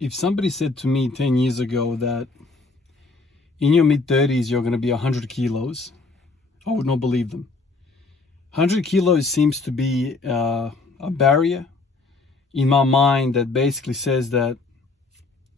If somebody said to me 10 years ago that in your mid-30s you're going to be 100 kilos, I would not believe them. 100 kilos seems to be a barrier in my mind that basically says that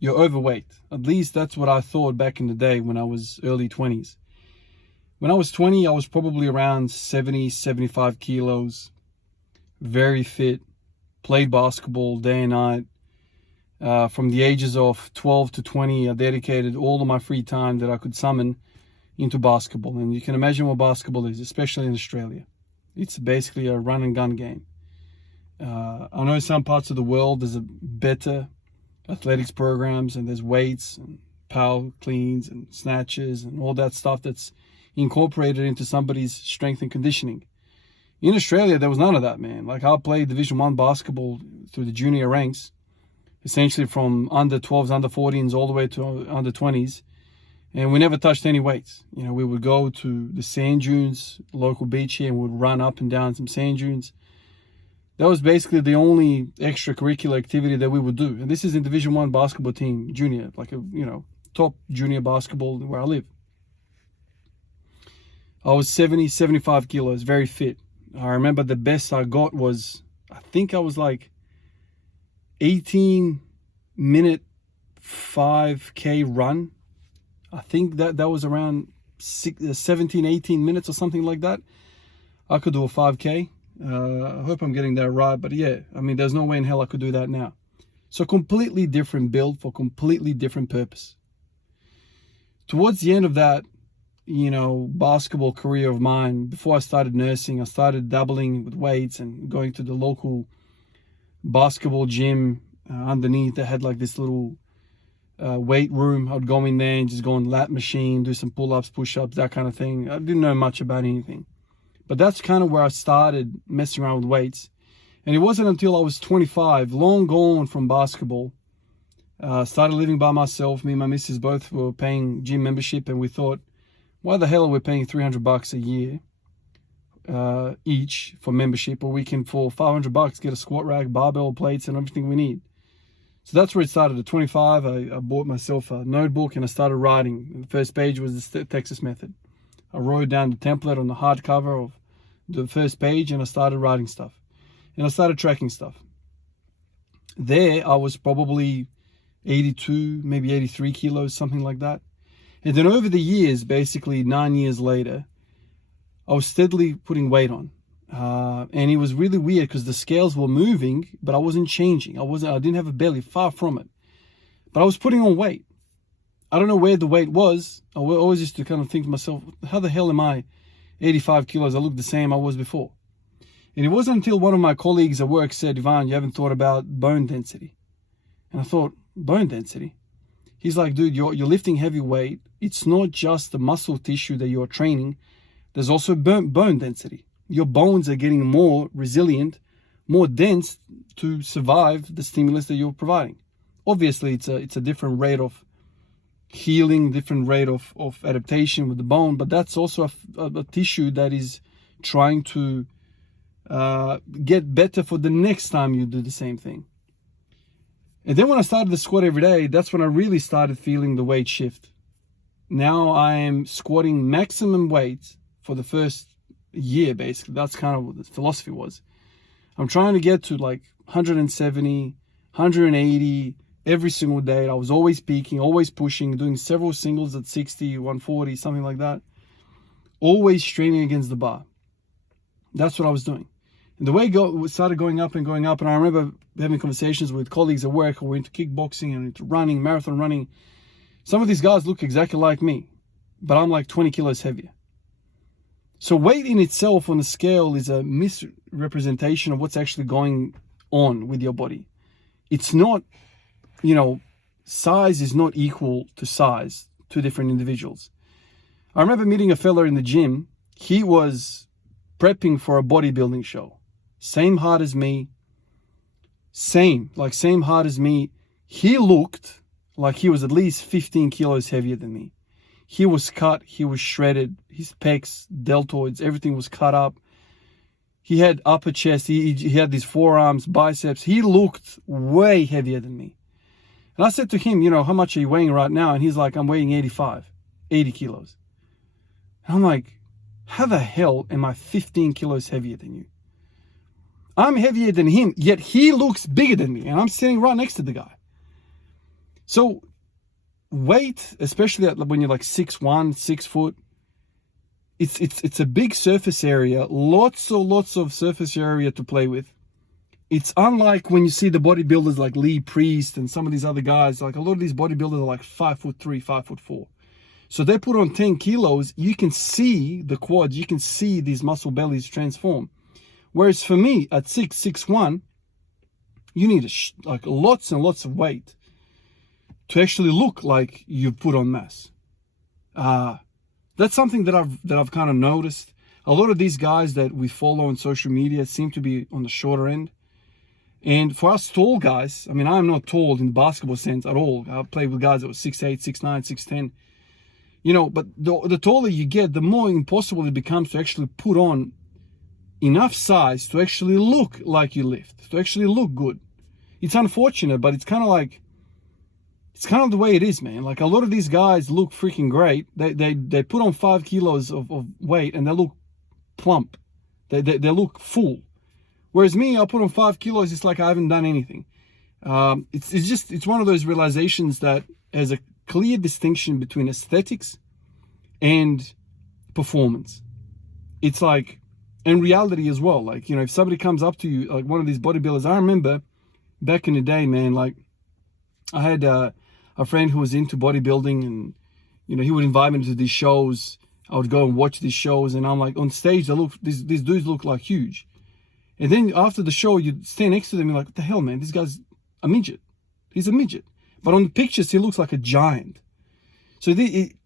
you're overweight. At least that's what I thought back in the day when I was early 20s. When I was 20, I was probably around 70, 75 kilos, very fit, played basketball day and night. From the ages of 12 to 20, I dedicated all of my free time that I could summon into basketball. And you can imagine what basketball is, especially in Australia. It's basically a run and gun game. I know in some parts of the world there's a better athletics programs, and there's weights and power cleans and snatches and all that stuff that's incorporated into somebody's strength and conditioning. In Australia, there was none of that, man. Like, I played Division 1 basketball through the junior ranks, essentially from under 12s, under 14s, all the way to under 20s. And we never touched any weights. You know, we would go to the sand dunes, local beach here, and we would run up and down some sand dunes. That was basically the only extracurricular activity that we would do. And this is in Division 1 basketball team, junior, like a, top junior basketball where I live. I was 70, 75 kilos, very fit. I remember the best I got was, I think I was like 18-minute 5K run. I think that was around 17, 18 minutes or something like that. I could do a 5K. I hope I'm getting that right. But yeah, I mean, there's no way in hell I could do that now. So completely different build for completely different purpose. Towards the end of that, basketball career of mine, before I started nursing, I started dabbling with weights and going to the local basketball gym. Underneath, they had like this little weight room. I'd go in there and just go on lat machine, do some pull-ups, push-ups, that kind of thing. I didn't know much about anything. But that's kind of where I started messing around with weights. And it wasn't until I was 25, long gone from basketball, started living by myself. Me and my missus both were paying gym membership, and we thought, why the hell are we paying $300 a year each for membership, or we can, for $500, get a squat rack, barbell plates, and everything we need. So that's where it started. At 25, I bought myself a notebook and I started writing. The first page was the Texas method. I wrote down the template on the hardcover of the first page, and I started writing stuff. And I started tracking stuff. There, I was probably 82, maybe 83 kilos, something like that. And then over the years, basically 9 years later, I was steadily putting weight on. And it was really weird because the scales were moving, but I wasn't changing. I didn't have a belly, far from it. But I was putting on weight. I don't know where the weight was. I always used to kind of think to myself, how the hell am I 85 kilos? I look the same I was before. And it wasn't until one of my colleagues at work said, Ivan, you haven't thought about bone density. And I thought, bone density? He's like, dude, you're lifting heavy weight. It's not just the muscle tissue that you're training. There's also bone density. Your bones are getting more resilient, more dense to survive the stimulus that you're providing. Obviously, it's a different rate of healing, different rate of adaptation with the bone, but that's also a tissue that is trying to get better for the next time you do the same thing. And then when I started to squat every day, that's when I really started feeling the weight shift. Now I am squatting maximum weight for the first year, basically. That's kind of what the philosophy was. I'm trying to get to like 170, 180 every single day. I was always peaking, always pushing, doing several singles at 60, 140, something like that. Always straining against the bar. That's what I was doing. And the weight started going up and going up. And I remember having conversations with colleagues at work who were into kickboxing and into running, marathon running. Some of these guys look exactly like me, but I'm like 20 kilos heavier. So weight in itself on the scale is a misrepresentation of what's actually going on with your body. It's not, size is not equal to size, two different individuals. I remember meeting a fella in the gym. He was prepping for a bodybuilding show. Same height as me. Same height as me. He looked like he was at least 15 kilos heavier than me. He was cut, he was shredded, his pecs, deltoids, everything was cut up. He had upper chest, he had these forearms, biceps. He looked way heavier than me. And I said to him, how much are you weighing right now? And he's like, I'm weighing 80 kilos. And I'm like, how the hell am I 15 kilos heavier than you? I'm heavier than him, yet he looks bigger than me, and I'm sitting right next to the guy. So weight, especially when you're like 6'1", 6 foot, it's a big surface area, lots of surface area to play with. It's unlike when you see the bodybuilders like Lee Priest and some of these other guys. Like a lot of these bodybuilders are like 5'3", 5'4". So they put on 10 kilos, you can see the quads, you can see these muscle bellies transform. Whereas for me, at 6'1", you need like lots and lots of weight to actually look like you've put on mass. That's something that I've kind of noticed. A lot of these guys that we follow on social media seem to be on the shorter end. And for us tall guys, I mean, I'm not tall in the basketball sense at all. I played with guys that were 6'8", 6'9", 6'10". But the taller you get, the more impossible it becomes to actually put on enough size to actually look like you lift, to actually look good. It's unfortunate, but it's kind of the way it is, man. Like a lot of these guys look freaking great. They put on 5 kilos of weight and they look plump. They look full. Whereas me, I put on 5 kilos, it's like I haven't done anything. It's one of those realizations that has a clear distinction between aesthetics and performance. It's like, and reality as well. Like, if somebody comes up to you, like one of these bodybuilders, I remember back in the day, man, like I had a friend who was into bodybuilding, and, he would invite me to these shows. I would go and watch these shows, and I'm like, on stage, these dudes look like huge. And then after the show, you stand next to them, you're like, what the hell, man? This guy's a midget. He's a midget. But on the pictures, he looks like a giant. So even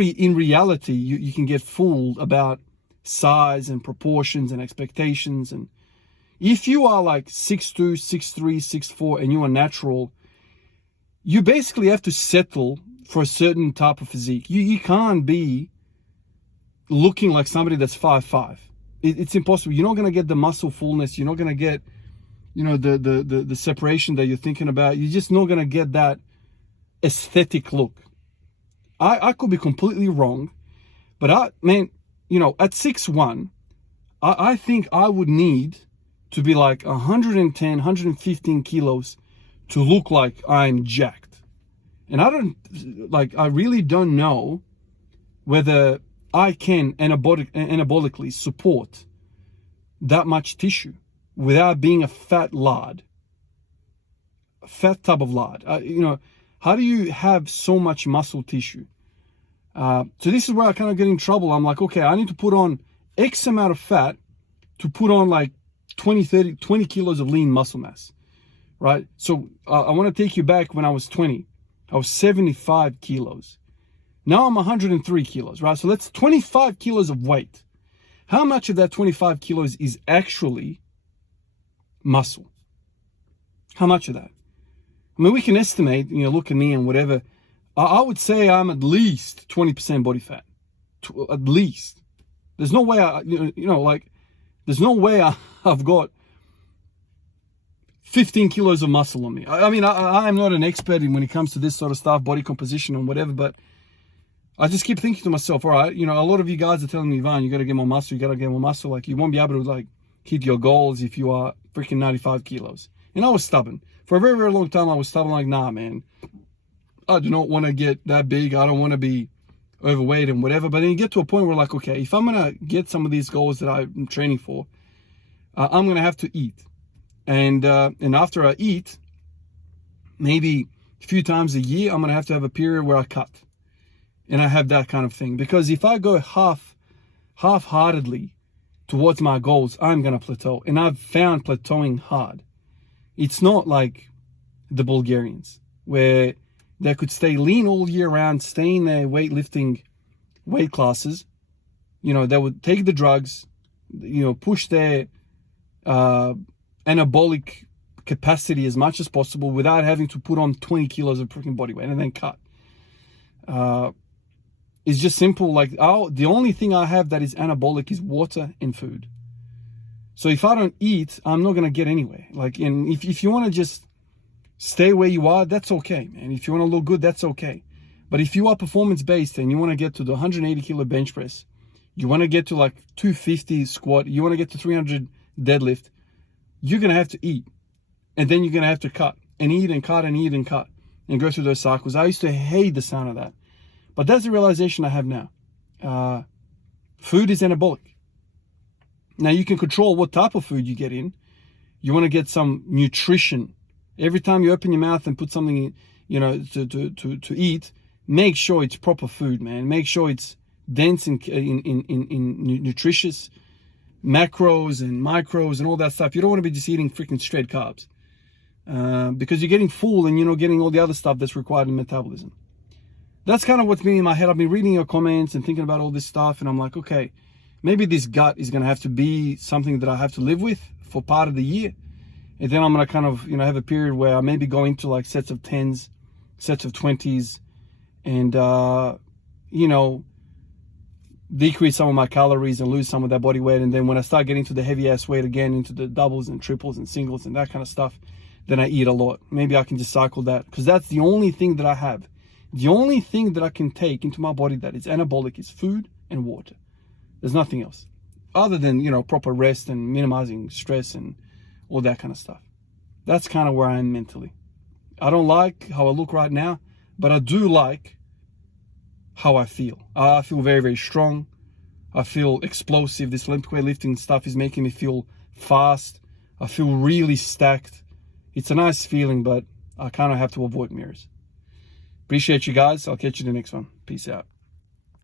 in reality, you can get fooled about size and proportions and expectations. And if you are like 6'2", 6'3", 6'4", and you are natural, you basically have to settle for a certain type of physique. You can't be looking like somebody that's 5'5". It's impossible. You're not going to get the muscle fullness. You're not going to get, the separation that you're thinking about. You're just not going to get that aesthetic look. I could be completely wrong, but at 6'1", I think I would need to be like 110, 115 kilos to look like I'm jacked. And I really don't know whether I can anabolically support that much tissue without being a fat tub of lard. How do you have so much muscle tissue? So this is where I kind of get in trouble. I'm like, okay, I need to put on X amount of fat to put on like 20 kilos of lean muscle mass, right? So I want to take you back when I was 20. I was 75 kilos. Now I'm 103 kilos, right? So that's 25 kilos of weight. How much of that 25 kilos is actually muscle? How much of that? I mean, we can estimate, look at me and whatever. I would say I'm at least 20% body fat. At least. There's no way there's no way I've got 15 kilos of muscle on me. I mean, I'm not an expert when it comes to this sort of stuff, body composition and whatever, but I just keep thinking to myself, all right, a lot of you guys are telling me, Ivan, you got to get more muscle, you got to get more muscle. Like, you won't be able to, like, hit your goals if you are freaking 95 kilos. And I was stubborn. For a very, very long time, I was stubborn, like, nah, man, I do not want to get that big. I don't want to be overweight and whatever. But then you get to a point where, like, okay, if I'm going to get some of these goals that I'm training for, I'm going to have to eat. And after I eat, maybe a few times a year, I'm going to have a period where I cut. And I have that kind of thing. Because if I go half-heartedly towards my goals, I'm going to plateau. And I've found plateauing hard. It's not like the Bulgarians, where they could stay lean all year round, stay in their weightlifting weight classes. They would take the drugs, push their anabolic capacity as much as possible without having to put on 20 kilos of freaking body weight and then cut. It's just simple. Like, the only thing I have that is anabolic is water and food. So if I don't eat, I'm not going to get anywhere. Like, and if you want to just Stay where you are, that's okay, man. If you want to look good, that's okay. But if you are performance-based and you want to get to the 180 kilo bench press, you want to get to like 250 squat, you want to get to 300 deadlift, you're going to have to eat. And then you're going to have to cut and eat and cut and eat and cut and go through those cycles. I used to hate the sound of that. But that's the realization I have now. Food is anabolic. Now you can control what type of food you get in. You want to get some nutrition. Every time you open your mouth and put something in, you know, to eat, make sure it's proper food, man. Make sure it's dense in nutritious macros and micros and all that stuff. You don't want to be just eating freaking straight carbs because you're getting full and you're not getting all the other stuff that's required in metabolism. That's kind of what's been in my head. I've been reading your comments and thinking about all this stuff, and I'm like, okay, maybe this gut is going to have to be something that I have to live with for part of the year. And then I'm going to kind of, you know, have a period where I maybe go into like sets of 10s, sets of 20s, and, you know, decrease some of my calories and lose some of that body weight. And then when I start getting to the heavy ass weight again, into the doubles and triples and singles and that kind of stuff, then I eat a lot. Maybe I can just cycle that, because that's the only thing that I have. The only thing that I can take into my body that is anabolic is food and water. There's nothing else other than, you know, proper rest and minimizing stress and all that kind of stuff. That's kind of where I am mentally. I don't like how I look right now, but I do like how I feel. I feel very, very strong. I feel explosive. This Olympic weightlifting stuff is making me feel fast. I feel really stacked. It's a nice feeling, but I kind of have to avoid mirrors. Appreciate you guys. I'll catch you in the next one. Peace out.